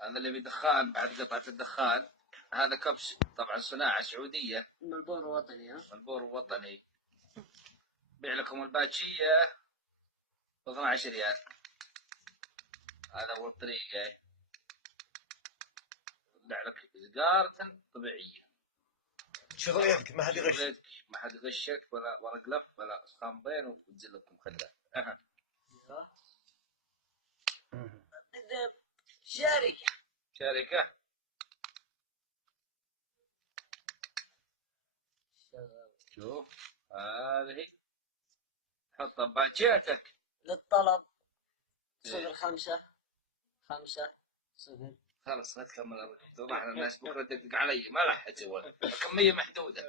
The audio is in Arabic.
هذا اللي بدخان بعد قطعة الدخان. هذا كبش طبعا صناعة سعودية، ملبور وطني. ها ملبور وطني. بيع لكم الباتشية ب 12 ريال. هذا أول طريقة. يطلع لك سيجارة طبيعية. شو طريقتك؟ ما حد يغش. ما حد يغشك ولا ورق لف ولا اسخامبين وتنزل لكم خلات. شركة. شركة. شوف هذه حط باتشيتك للطلب 05 5 0. خلاص لا تكمل الرقم، توضح للناس بكره تدق علي ما راح اسوي كميه محدوده.